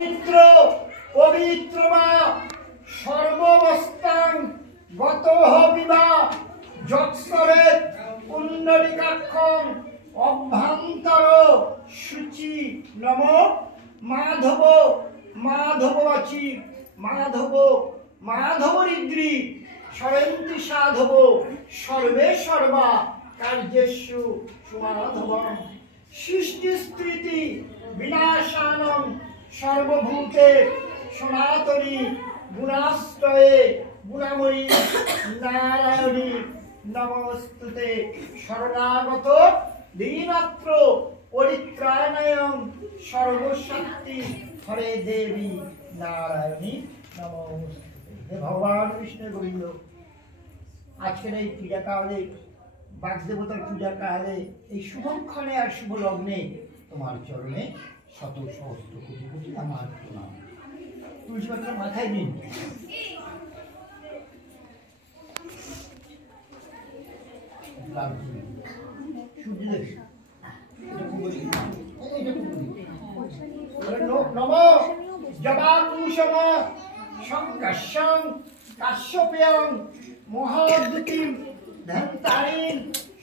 পবিত্র পবিত্র মা সর্ববস্তাং গতঃ বিবা যৎসরে পুণ্ডরিকাক্ষং অভ্যন্তর শুচি নম মাধব মাধববাচী মাধব মাধবরিদ্রি সরন্তি সাধব সর্বে সর্বা কার্যেষু সুমাধবম সৃষ্টিস্ত্রীতি বিনাশানং সর্বভূতে সনাতনী গুণাশ্রয়ে গুণাময়ী নারায়ণী নমস্তুতে শরণাগত দীনাত্র পরিত্রাণায়ং সর্বশক্তি হরে দেবী নারায়ণী নমস্তুতে। হে ভগবান কৃষ্ণ গোবিন্দ, আজকের এই পূজাকালে বাগদেবতার পূজাকালে এই শুভক্ষণে আর শুভ লগ্নে তোমার চরণে শত সহস্র কোটি কোটি আমার প্রণাম। তুলসী পাতা মাথায় দিন। নম জবাকুশম সংকাশ্যং কাশ্যপেয়ং মহাদ্যুতিম ধন্তারিণ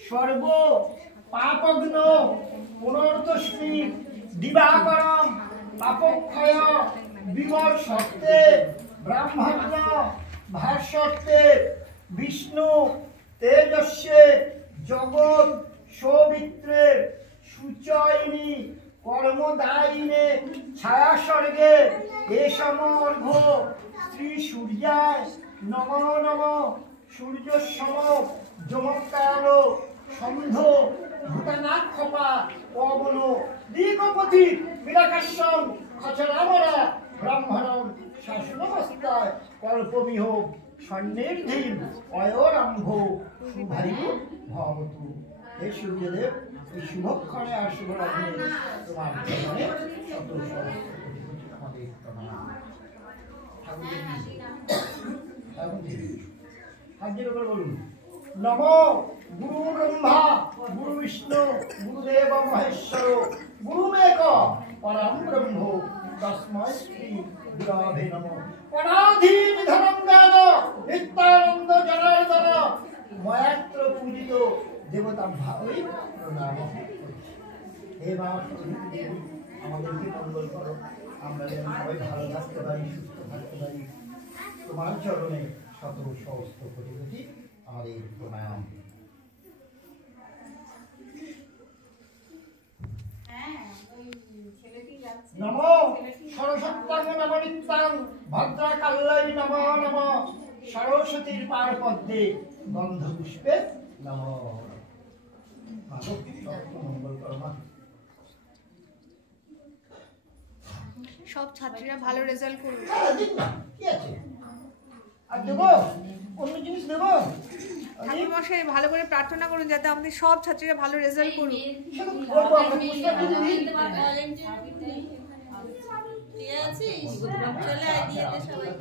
সর্ব পাপগ্ন পুনর্তস্মি দিবাকরম পাপক্ষয় বিমর্ষত্বে ব্রহ্মণ্য ভাস্বত্বে বিষ্ণু তেজস্যে জগৎ সৌমিত্রে সূচয়িনী কর্মদায়িনে ছায়া স্বর্গে এসমর্ঘ শ্রী সূর্যায় নম নম সূর্য সম যমকাল সন্ধ ভূতানাক্ষপা পবন দিগপতি বিরাকাশ্যম খচরামরা ব্রাহ্মণম শাসনমস্তায় কল্পমিহ স্বর্ণের্ধীন অয়োরম্ভ শুভায়ু ভবতু। হে সূর্যদেব, এই শুভক্ষণে আর শুভ লগ্নে তোমার চরণে শত সহস্র কোটি কোটি আমাদের প্রণাম। ঠাকুর বলুন নম গুরু ব্রহ্মা গুরু বিষ্ণু গুরুদেব মহেশ্বর গুরুমেক পরম ব্রহ্ম তস্मै শ্রী গুরবে নমঃ। অনাধি নিধনং জ্ঞান নিত্যানন্দ জনার্দন ময়াত্র পূজিত দেবতা ভাবই প্রণাম। হে মা সরস্বতী দেবী, আমাদেরকে মঙ্গল করো, আমরা যেন সবাই ভালো থাকতে পারি, সুস্থ থাকতে পারি। তোমার চরণে শত সহস্র কোটি কোটি আমাদের প্রণাম। নম সরস্বত্যাং নম নিত্যাং ভদ্রাকাল্যায় নম নম সরস্বতীর পারপদ্মে গন্ধ পুষ্পে নম। মঙ্গল করমা। সব ছাত্রীরা ভালো রেজাল্ট করবে। কি আছে আর দেবো, অন্য জিনিস দেবো? ঠাকুর মশাই ভালো করে প্রার্থনা করুন যাতে আমাদের সব ছাত্রীরা ভালো রেজাল্ট করুক। ঠিক আছে, চলে আয় দিয়ে দে সবাই।